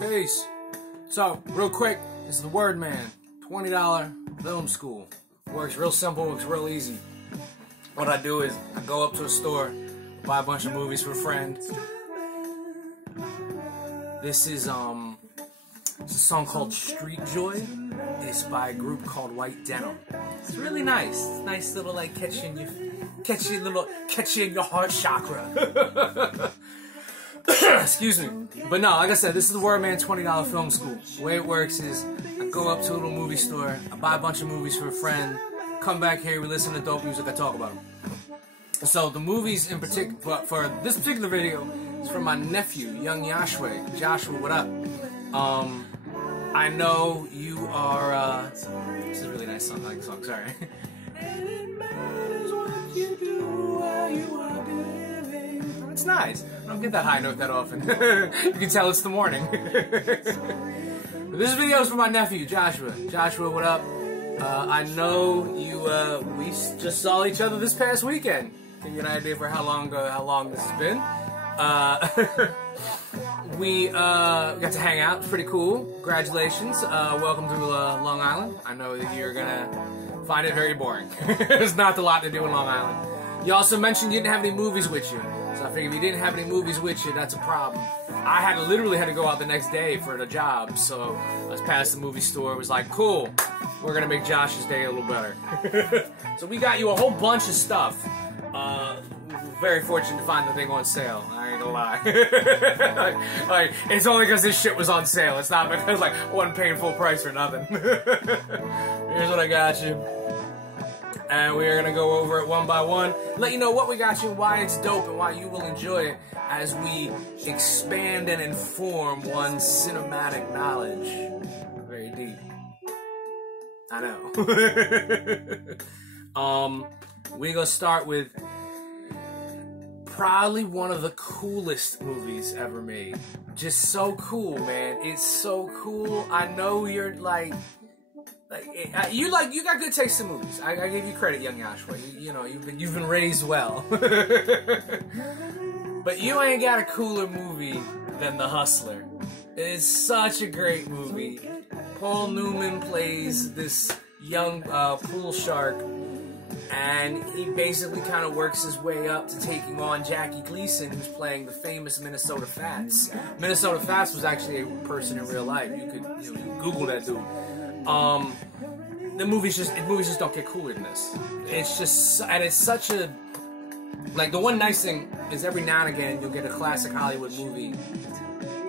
Peace. So, real quick, this is the Wordman, $20 film school. Works real simple, works real easy. What I do is, I go up to a store, buy a bunch of movies for a friend. This is it's a song called Street Joy. It's by a group called White Denim. It's really nice. It's nice little like catch you in your heart chakra. Excuse me. But no, like I said, this is the Wordman $20 film school. The way it works is I go up to a little movie store, I buy a bunch of movies for a friend, come back here, we listen to dope music, I talk about them. So the movies in particular, for this particular video, is from my nephew, young Joshua. Joshua, what up? I know you are, this is a really nice song, I like the song, sorry. And it matters what you do while you are living. It's nice. I don't get that high note that often. You can tell it's the morning. This video is for my nephew, Joshua. Joshua, what up? I know you, we just saw each other this past weekend. Give you an idea for how long this has been. We got to hang out. It's pretty cool. Congratulations. Welcome to Long Island. I know that you're gonna find it very boring. There's not a lot to do in Long Island. You also mentioned you didn't have any movies with you. So I figured if you didn't have any movies with you, that's a problem. I literally had to go out the next day for the job. So I was past the movie store. It was like, cool. We're gonna make Josh's day a little better. So we got you a whole bunch of stuff. Very fortunate to find the thing on sale. I ain't gonna lie. like, it's only because this shit was on sale. It's not because like I wasn't paying full price for nothing. Here's what I got you. And we are gonna go over it one by one. Let you know what we got you, why it's dope, and why you will enjoy it as we expand and inform one's cinematic knowledge. Very deep. I know. We're gonna start with probably one of the coolest movies ever made. Just so cool, man. It's so cool. I know you're you got good taste in movies. I give you credit, young Joshua. You know, you've been raised well. But you ain't got a cooler movie than The Hustler. It's such a great movie. Paul Newman plays this young pool shark, and he basically kind of works his way up to taking on Jackie Gleason, who's playing the famous Minnesota Fats. Minnesota Fats was actually a person in real life. You could Google that dude. The movies just don't get cooler than this. It's just, and it's such a, like, the one nice thing is every now and again you'll get a classic Hollywood movie.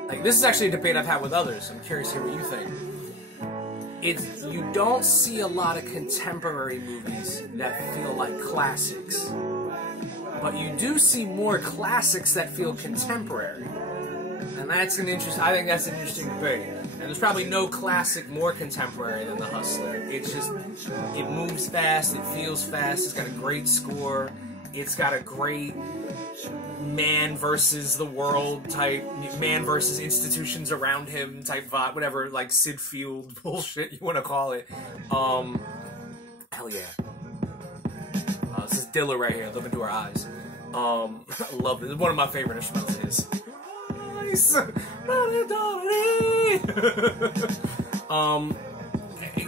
Like, this is actually a debate I've had with others. I'm curious to hear what you think. You don't see a lot of contemporary movies that feel like classics, but you do see more classics that feel contemporary, and that's I think that's an interesting debate. And there's probably no classic more contemporary than The Hustler. It's just, it moves fast, it feels fast, it's got a great score, it's got a great man versus the world type, man versus institutions around him type vibe, whatever, like Sid Field bullshit you want to call it. Hell yeah. This is Dilla right here, look into her eyes. I love it. It's one of my favorite instruments is.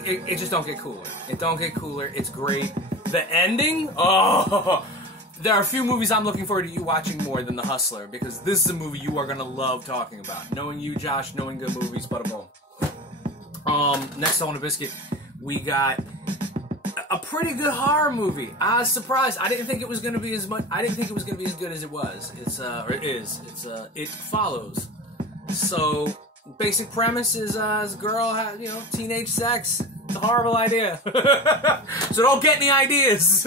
It just don't get cooler. It don't get cooler. It's great. The ending, oh. There are a few movies I'm looking forward to you watching more than The Hustler, because this is a movie you are gonna love talking about. Knowing you, Josh, knowing good movies, bada boom. Next on the biscuit, we got a pretty good horror movie. I was surprised. I didn't think it was gonna be as much. I didn't think it was gonna be as good as it was. It Follows. So basic premise is this girl has, teenage sex. It's a horrible idea. So don't get any ideas.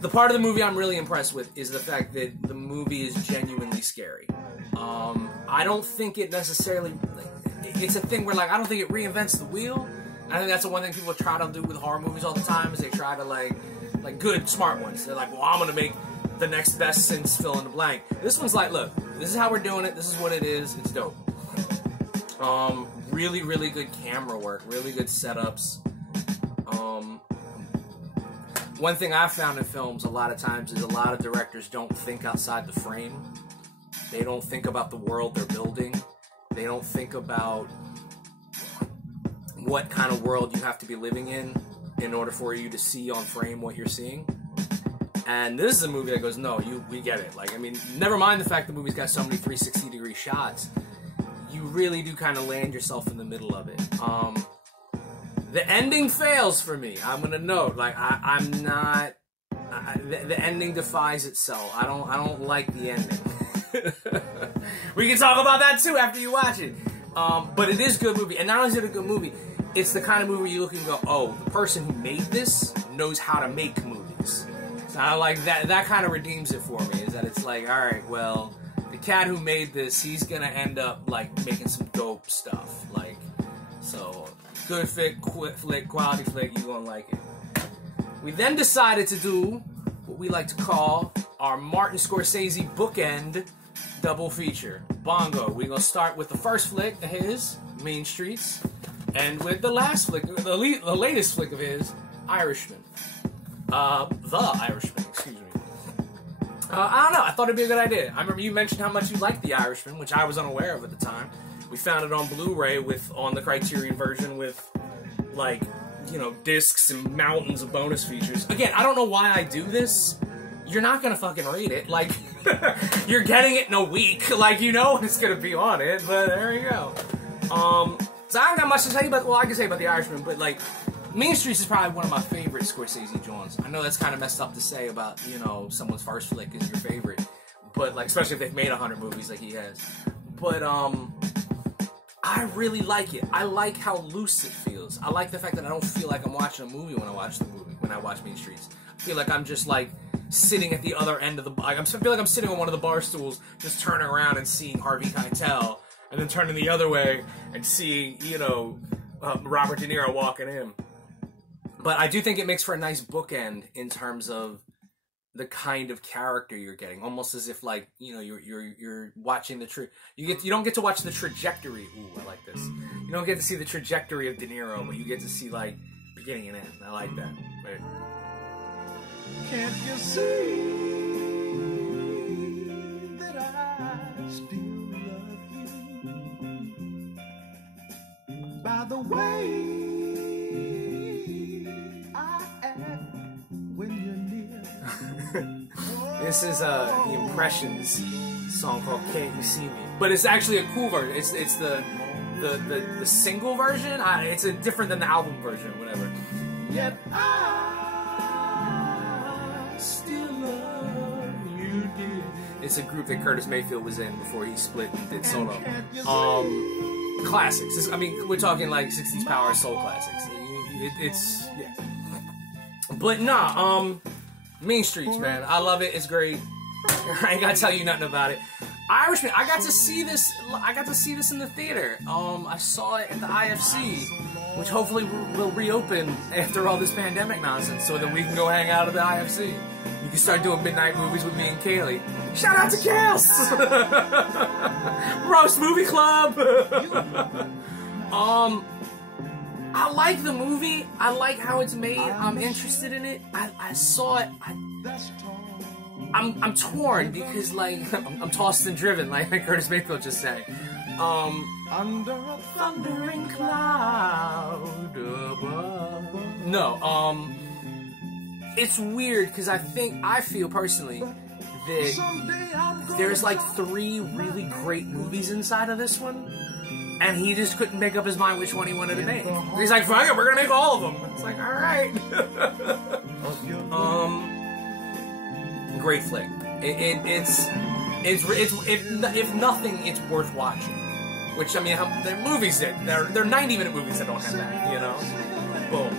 The part of the movie I'm really impressed with is the fact that the movie is genuinely scary. I don't think it necessarily, it's a thing where I don't think it reinvents the wheel. I think that's the one thing people try to do with horror movies all the time is they try to like good, smart ones. They're like, well, I'm gonna make the next best since fill in the blank. This one's like, look, this is how we're doing it. This is what it is. It's dope. Really, really good camera work. Really good setups. One thing I've found in films a lot of times is a lot of directors don't think outside the frame. They don't think about the world they're building. They don't think about what kind of world you have to be living in order for you to see on frame what you're seeing. And this is a movie that goes, no, we get it. Like, I mean, never mind the fact the movie's got so many 360-degree shots. You really do kind of land yourself in the middle of it. The ending fails for me. I'm gonna note, like, I'm not. The ending defies itself. I don't like the ending. We can talk about that too after you watch it. But it is a good movie, and not only is it a good movie, it's the kind of movie you look and go, oh, the person who made this knows how to make movies. So I like that. That kind of redeems it for me. Is that it's like, all right, well, the cat who made this, he's gonna end up like making some dope stuff. Like, so good flick, quality flick. You gonna like it. We then decided to do what we like to call our Martin Scorsese bookend double feature. Bongo. We're going to start with the first flick of his, Mean Streets, and with the last flick, the latest flick of his, Irishman. The Irishman, excuse me. I don't know. I thought it'd be a good idea. I remember you mentioned how much you liked The Irishman, which I was unaware of at the time. We found it on Blu-ray on the Criterion version with, like, you know, discs and mountains of bonus features. Again, I don't know why I do this. You're not gonna fucking read it. Like, you're getting it in a week. Like, you know it's gonna be on it, but there you go. So I don't got much to say about, well, I can say about The Irishman, but, like, Mean Streets is probably one of my favorite Scorsese joints. I know that's kind of messed up to say about, you know, someone's first flick is your favorite. But, like, especially if they've made 100 movies like he has. But, I really like it. I like how loose it feels. I like the fact that I don't feel like I'm watching a movie when I watch Mean Streets. I feel like I'm just like sitting at the other end of the. I feel like I'm sitting on one of the bar stools, just turning around and seeing Harvey Keitel, and then turning the other way and seeing, you know, Robert De Niro walking in. But I do think it makes for a nice bookend in terms of the kind of character you're getting, almost as if, like, you know, you're watching you don't get to watch the trajectory. Ooh, I like this. You don't get to see the trajectory of De Niro, but you get to see, like, beginning and end. I like that. Right. Can't you see that I still love you? By the way I act when you're near. This is the Impressions song called "Can't You See Me," but it's actually a cool version. It's the single version. It's different than the album version, or whatever. Yet I still love you, dear. It's a group that Curtis Mayfield was in before he split and did solo. Classics. I mean, we're talking like 60s power soul classics. It's yeah. But nah, Mean Streets, man. I love it. It's great. I ain't gotta tell you nothing about it. Irishman. I got to see this in the theater. I saw it at the IFC, which hopefully will reopen after all this pandemic nonsense, so that we can go hang out at the IFC. You can start doing midnight movies with me and Kaylee. Shout out to Kales! Roast Movie Club! I like the movie. I like how it's made. I'm interested in it. I saw it. I'm torn because, like, I'm tossed and driven, like Curtis Mayfield just sang. Under a thundering cloud above. No, it's weird because I feel personally that there's like 3 really great movies inside of this one, and he just couldn't make up his mind which one he wanted to make. He's like, fuck it, we're gonna make all of them. It's like, alright. Great flick. It's if nothing, it's worth watching. Which, I mean, they're movies that they're 90-minute movies that don't have that, you know? Boom.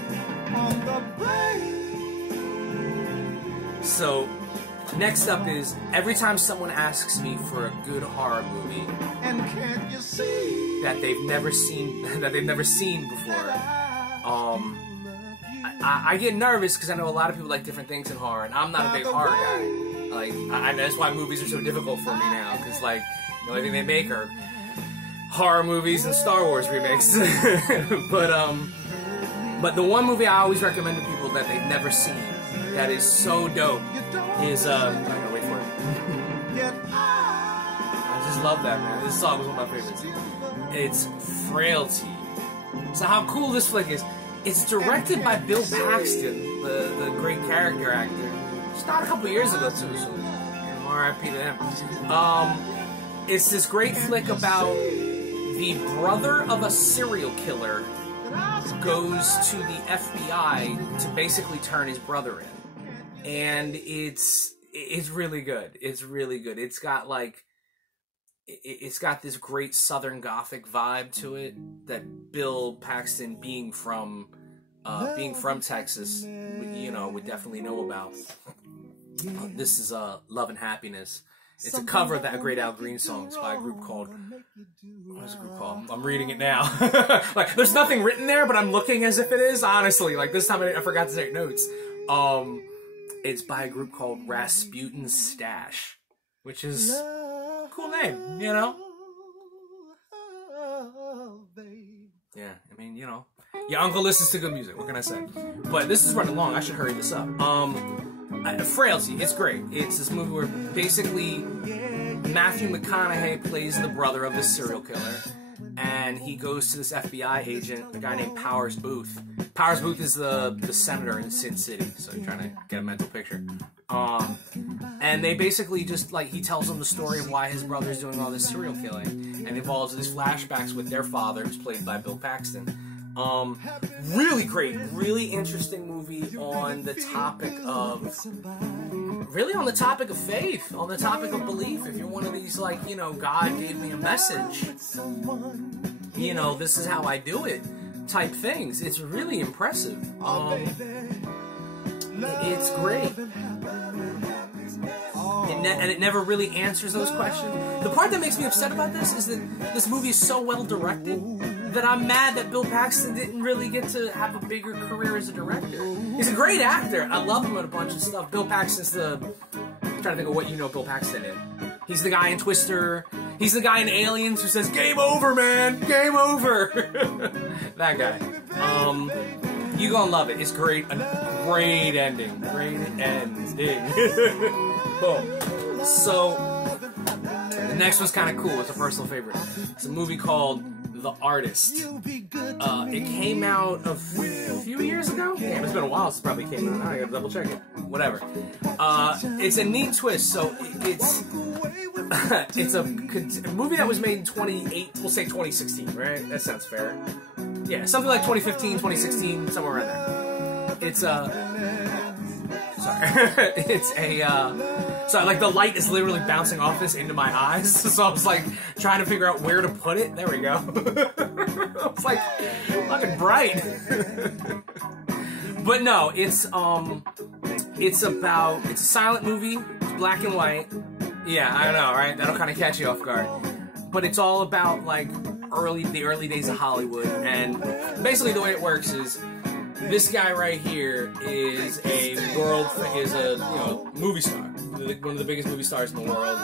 So, next up is, every time someone asks me for a good horror movie that they've never seen before, I get nervous because I know a lot of people like different things in horror, and I'm not a big horror guy. Like, that's why movies are so difficult for me now, because, like, the only thing they make are horror movies and Star Wars remakes. But the one movie I always recommend to people that they've never seen that is so dope is I gotta wait for it. just love that, man. This song was one of my favorites. It's Frailty. So how cool this flick is, it's directed by Bill Paxton, the great character actor. Just not a couple years ago, too, so R.I.P. to him. It's this great flick about the brother of a serial killer goes to the FBI to basically turn his brother in. And it's really good. It's really good. It's got like, it's got this great Southern Gothic vibe to it that Bill Paxton, being from Texas, would definitely know about. This is Love and Happiness. It's a cover of that great Al Green song. It's by a group called, what is the group called? I'm reading it now. Like, there's nothing written there, but I'm looking as if it is, honestly. Like, this time I forgot to take notes. It's by a group called Rasputin's Stash, which is a cool name, you know? Yeah, I mean, you know, your uncle listens to good music, what can I say? But this is running long, I should hurry this up. Frailty, it's great. It's this movie where basically Matthew McConaughey plays the brother of this serial killer, and he goes to this FBI agent, a guy named Powers Booth. Powers Booth is the senator in Sin City, so you're trying to get a mental picture. And they basically just, like, he tells them the story of why his brother's doing all this serial killing, and involves these flashbacks with their father, who's played by Bill Paxton. Really great, really interesting movie on the topic of, faith, on the topic of belief. If you're one of these, like, you know, God gave me a message, you know, this is how I do it type things. It's really impressive. It's great. And it never really answers those questions. The part that makes me upset about this is that this movie is so well directed that I'm mad that Bill Paxton didn't really get to have a bigger career as a director. He's a great actor. I love him in a bunch of stuff. Bill Paxton's I'm trying to think of what you know Bill Paxton in. He's the guy in Twister. He's the guy in Aliens who says, "Game over, man! Game over!" That guy. You gonna love it. It's great. A great ending. Great ending. Boom. So, the next one's kind of cool. It's a personal favorite. It's a movie called The Artist. It came out a few years ago? Damn, it's been a while since it probably came out. I gotta double check it. Whatever. It's a neat twist. So, it's a movie that was made in 2016, right? That sounds fair. Yeah, something like 2015, 2016, somewhere around there. It's so like the light is literally bouncing off this into my eyes, so I was like trying to figure out where to put it. There we go. It's like fucking bright. But no, it's a silent movie, it's black and white. Yeah, I know, right? That'll kind of catch you off guard. But it's all about like the early days of Hollywood, and basically the way it works is this guy right here is a movie star, one of the biggest movie stars in the world.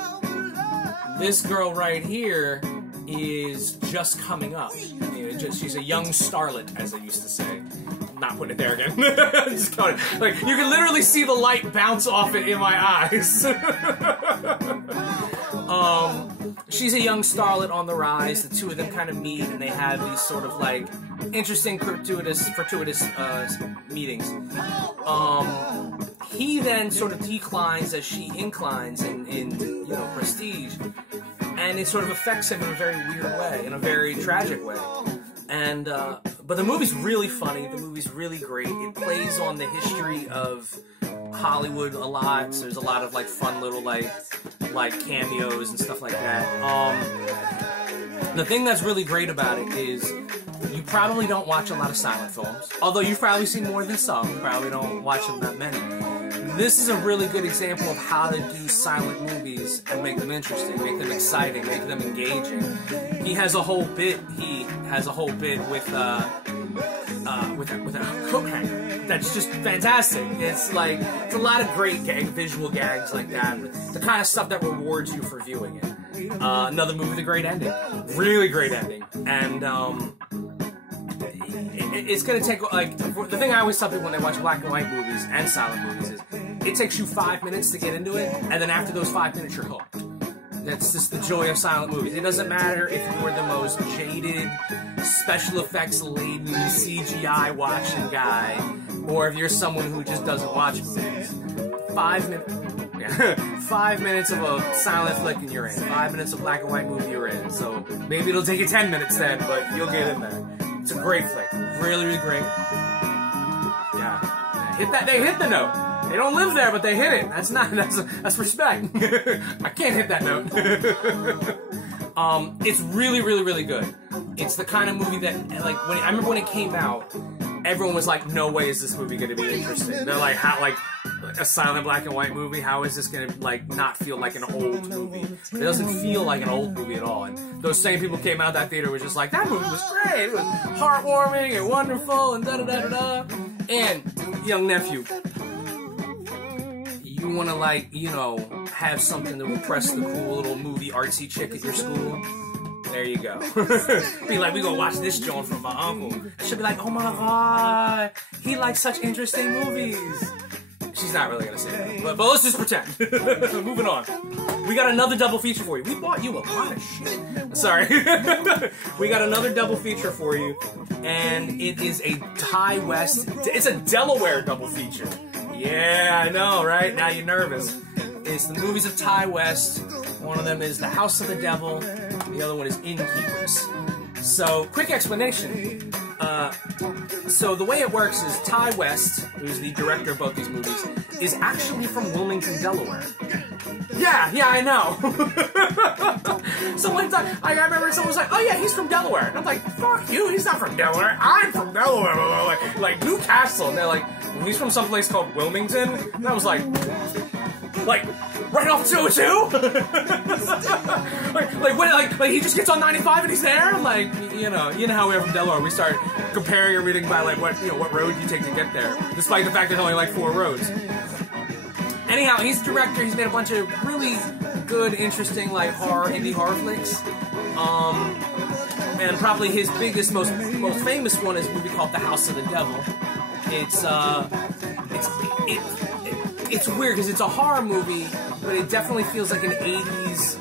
This girl right here is just coming up. She's a young starlet, as they used to say. I'm not putting it there again. Just got it. Like, you can literally see the light bounce off it in my eyes. She's a young starlet on the rise. The two of them kind of meet, and they have these sort of like interesting, fortuitous meetings. He then sort of declines as she inclines in prestige, and it sort of affects him in a very weird way, in a very tragic way. And but the movie's really funny. The movie's really great. It plays on the history of Hollywood a lot. So there's a lot of like fun little like cameos and stuff like that. The thing that's really great about it is you probably don't watch a lot of silent films. Although you've probably seen more than some. You probably don't watch them that many. This is a really good example of how to do silent movies and make them interesting, make them exciting, make them engaging. He has a whole bit. With a coat hanger that's just fantastic. It's like a lot of great visual gags like that. The kind of stuff that rewards you for viewing it. Another movie with a great ending, really great ending, and it's gonna take like the thing I always tell people when they watch black and white movies and silent movies is it takes you 5 minutes to get into it, and then after those 5 minutes you're hooked. That's just the joy of silent movies. It doesn't matter if you're the most jaded, special effects laden, CGI watching guy, or if you're someone who just doesn't watch movies. 5 minutes. 5 minutes of a silent flick and you're in. 5 minutes of black and white movie you're in. So maybe it'll take you 10 minutes then, but you'll get in there. It's a great flick. Really, really great. Yeah. Hit that. They hit the note. They don't live there, but they hit it. That's respect. I can't hit that note. It's really, really, really good. It's the kind of movie that, like, I remember when it came out, everyone was like, "No way is this movie going to be interesting." They're like, "How, like a silent black and white movie? How is this going to like not feel like an old movie?" It doesn't feel like an old movie at all. And those same people came out of that theater was just like, "That movie was great. It was heartwarming and wonderful and da da da da da." And young nephew, you want to, like, you know, have something to impress the cool little movie artsy chick at your school? There you go. Be like, we gonna watch this joint from my uncle. She'll be like, "Oh my god, he likes such interesting movies." She's not really gonna say that, but let's just pretend. Moving on. We got another double feature for you. We bought you a lot of shit. Sorry. We got another double feature for you, and it is a Ty West. It's a Delaware double feature. Yeah, I know, right? Now you're nervous. It's the movies of Ty West. One of them is The House of the Devil. The other one is Innkeepers. So, quick explanation. So the way it works is Ty West, who's the director of both these movies, is actually from Wilmington, Delaware. Yeah, I know. So one time, I remember someone was like, "Oh yeah, he's from Delaware." And I'm like, "Fuck you, he's not from Delaware. I'm from Delaware." Like Newcastle. And they're like, "Well, he's from some place called Wilmington." And I was like right off 202? like he just gets on 95 and he's there? Like, you know how we are from Delaware. We start comparing everything by like what road you take to get there, despite the fact there's only like 4 roads. Anyhow, he's the director. He's made a bunch of really good, interesting, like indie horror flicks. And probably his biggest, most famous one is a movie called The House of the Devil. It's weird because it's a horror movie, but it definitely feels like an 80s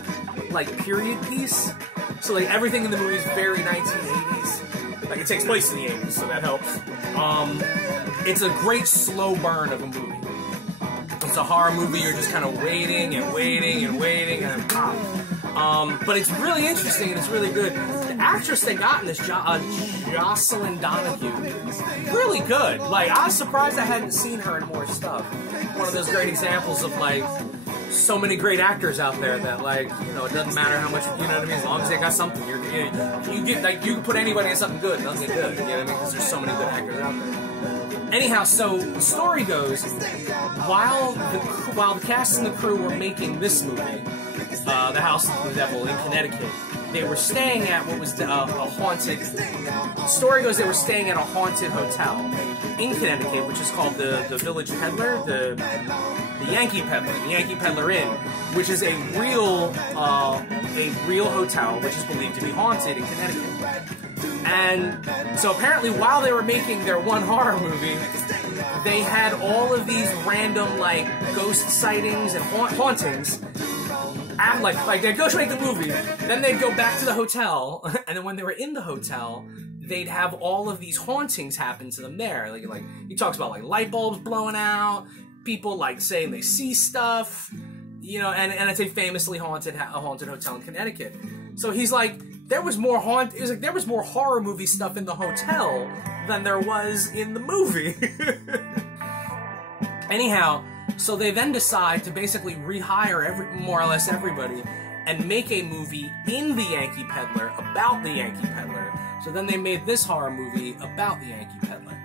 like period piece. So like everything in the movie is very 1980s. Like it takes place in the 80s, so that helps. It's a great slow burn of a movie. It's a horror movie. You're just kind of waiting and waiting and waiting and but it's really interesting and it's really good. The actress they got in this, Jocelyn Donahue, really good. Like, I was surprised I hadn't seen her in more stuff. One of those great examples of, like, so many great actors out there that, like, it doesn't matter how much, you know what I mean? As long as they got something, you get, like, you can put anybody in something good and they'll get good, you know what I mean? Because there's so many good actors out there. Anyhow, so the story goes, while the cast and the crew were making this movie, The House of the Devil in Connecticut, they were staying at what was a haunted... The story goes they were staying at a haunted hotel in Connecticut, which is called the Village Peddler, the Yankee Peddler, the Yankee Peddler Inn, which is a real hotel which is believed to be haunted in Connecticut. And so apparently while they were making their one horror movie, they had all of these random, like, ghost sightings and hauntings. And like they'd go to make the movie, then they'd go back to the hotel, and then when they were in the hotel, they'd have all of these hauntings happen to them there. Like he talks about like light bulbs blowing out, people like saying they see stuff, and it's a famously haunted hotel in Connecticut. So he's like, there was more horror movie stuff in the hotel than there was in the movie. Anyhow. So they then decide to basically rehire more or less everybody and make a movie in the Yankee Peddler about the Yankee Peddler. So then they made this horror movie about the Yankee Peddler.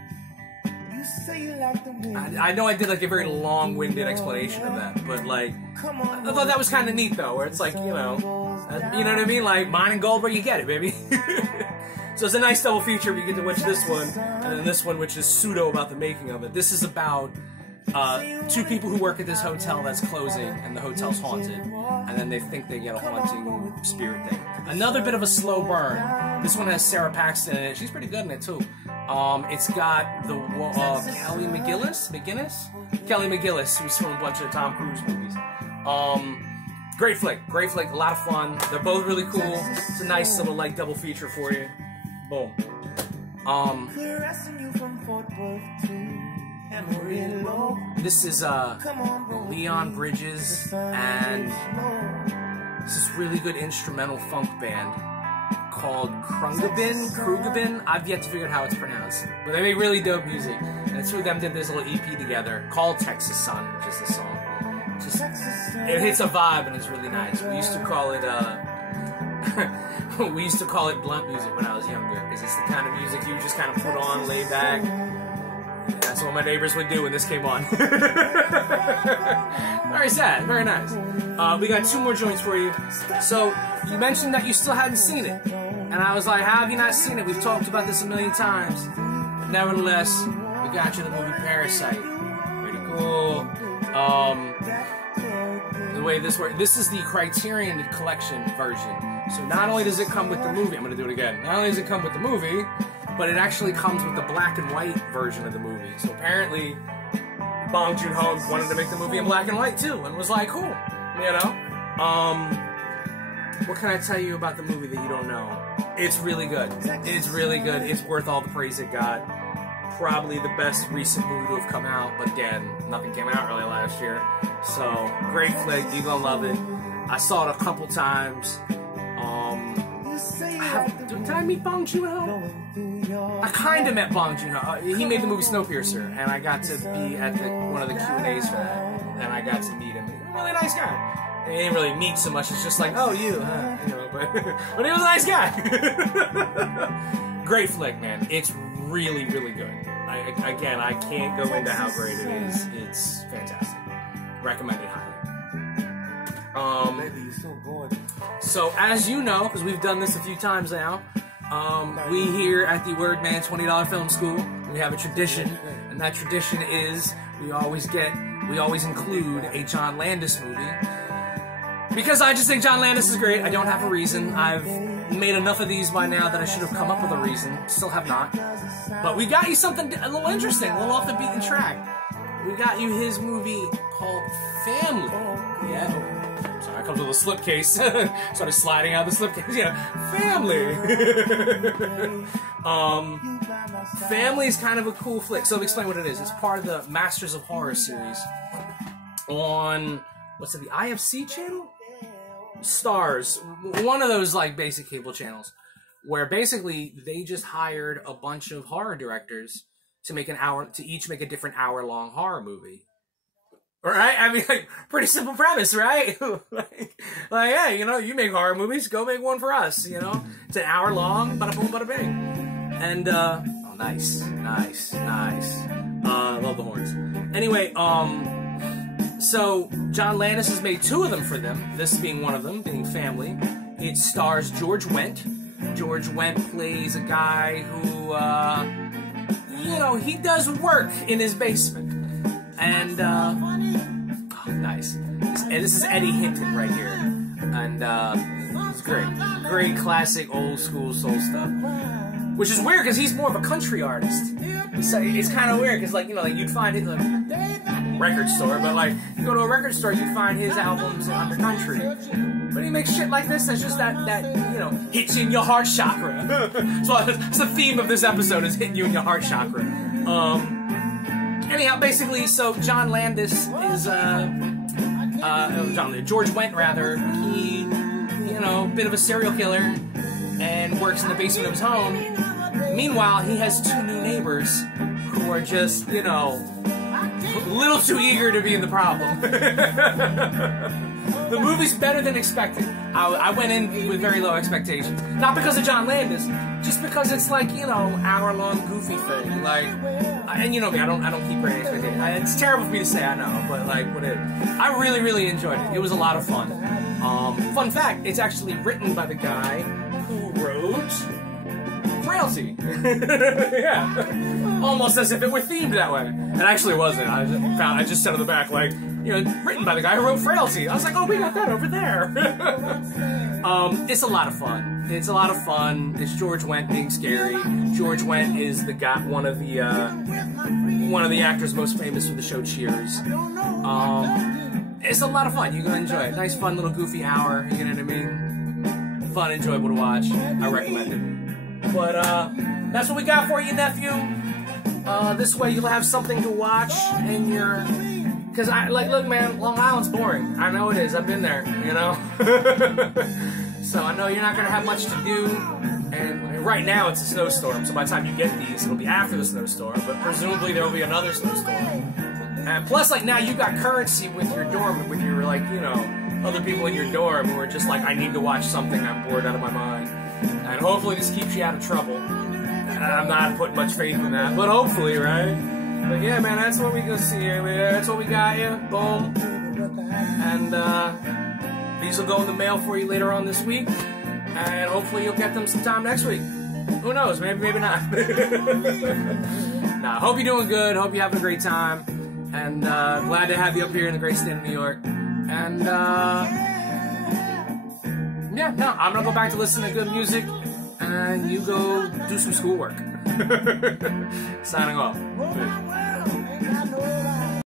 I know I did like a very long-winded explanation of that, but like, I thought that was kind of neat though, where it's like, you know what I mean? Like, mine and gold where you get it, baby. So it's a nice double feature. You get to watch this one, and then this one, which is pseudo about the making of it. This is about 2 people who work at this hotel that's closing, and the hotel's haunted, and then they think they get a haunting spirit thing. Another bit of a slow burn. This one has Sarah Paxton in it. She's pretty good in it too. It's got the Kelly McGillis, who's from a bunch of Tom Cruise movies. Great flick, a lot of fun. They're both really cool. It's a nice little like double feature for you. Boom. This is Leon Bridges and it's this really good instrumental funk band called Krugabin. I've yet to figure out how it's pronounced, but they make really dope music. And the two of them did this little EP together called Texas Sun, which is the song. It hits a vibe and it's really nice. We used to call it blunt music when I was younger, because it's the kind of music you just kind of put on, lay back. That's what my neighbors would do when this came on. Very sad, very nice. We got two more joints for you. So, you mentioned that you still hadn't seen it. And I was like, how have you not seen it? We've talked about this a million times. But nevertheless, we got you the movie Parasite. Pretty cool. The way this works, this is the Criterion Collection version. So not only does it come with the movie, I'm going to do it again. Not only does it come with the movie, but it actually comes with the black and white version of the movie. So apparently, Bong Joon-ho wanted to make the movie in black and white too, and was like, cool, you know? What can I tell you about the movie that you don't know? It's really good. It's really good. It's worth all the praise it got. Probably the best recent movie to have come out, but again, nothing came out really last year. So, great flick, you're gonna love it. I saw it a couple times. Did I meet Bong Joon-ho? I kind of met Bong Joon-ho. He made the movie Snowpiercer, and I got to be at one of the Q&As for that, and I got to meet him. He's a really nice guy. I didn't really meet so much. It's just like, oh, you know, but he was a nice guy. Great flick, man. It's really, really good. Again, I can't go into how great it is. It's fantastic. Recommended highly. So, as you know, because we've done this a few times now, we here at the Wordman $20 Film School, we have a tradition, and that tradition is we always include a John Landis movie. Because I just think John Landis is great. I don't have a reason. I've made enough of these by now that I should have come up with a reason. Still have not. But we got you something a little interesting, a little off the beaten track. We got you his movie called Family. Yeah. Sorry, I comes with a slipcase. Started sliding out of the slipcase. Yeah. Family. Family is kind of a cool flick. So let me explain what it is. It's part of the Masters of Horror series on, what's it, the IFC channel? Stars, one of those like basic cable channels, where basically they just hired a bunch of horror directors to each make a different hour-long horror movie. Right? I mean, like, pretty simple premise, right? like, hey, you know, you make horror movies, go make one for us, you know? It's an hour long, bada boom, bada bing. And, oh, nice. Love the horns. Anyway, so, John Landis has made two of them for them, this being one of them, being Family. It stars George Wendt. George Wendt plays a guy who, you know, he does work in his basement. And, oh, nice. This is Eddie Hinton right here. And, it's great. Great classic old school soul stuff. Which is weird, because he's more of a country artist. So it's kind of weird, because, like, you know, like, you'd find it, like, record store, but like you go to a record store, you find his albums on the country. But he makes shit like this that's just that you know, hits you in your heart chakra. So that's the theme of this episode, is hitting you in your heart chakra. Anyhow, basically, so John Landis is George Wendt rather. He, you know, bit of a serial killer and works in the basement of his home. Meanwhile, he has two new neighbors who are just, you know, a little too eager to be in the problem. The movie's better than expected. I went in with very low expectations. Not because of John Landis, just because it's like, you know, hour-long goofy thing. Like, and you know me, I don't keep great expectations. It's terrible for me to say, I know, but like, whatever. I really, really enjoyed it. It was a lot of fun. Fun fact, it's actually written by the guy who wrote Frailty. Yeah. Almost as if it were themed that way. It actually wasn't. I just said on the back, like, you know, written by the guy who wrote Frailty. I was like, oh, we got that over there. It's a lot of fun. It's a lot of fun. It's George Wendt being scary. George Wendt is the guy, one of the actors most famous for the show Cheers. it's a lot of fun. You're gonna enjoy it. Nice, fun little goofy hour. You know what I mean? Fun, enjoyable to watch. I recommend it. But that's what we got for you, nephew. This way you'll have something to watch in your. Cause look, man, Long Island's boring. I know it is. I've been there. You know. So I know you're not gonna have much to do. And right now it's a snowstorm. So by the time you get these, it'll be after the snowstorm. But presumably there will be another snowstorm. And plus, like, now you got currency with your dorm, with your, like, you know, other people in your dorm who are just like, I need to watch something, I'm bored out of my mind. And hopefully this keeps you out of trouble. And I'm not putting much faith in that, but hopefully, right? But yeah, man, that's what we gonna see here. That's what we got here. Boom. And these will go in the mail for you later on this week. And hopefully you'll get them sometime next week. Who knows? Maybe not. Nah, hope you're doing good. Hope you're having a great time. And glad to have you up here in the great state of New York. And yeah, no, I'm gonna go back to listen to good music, and you go do some schoolwork. Signing off. Peace.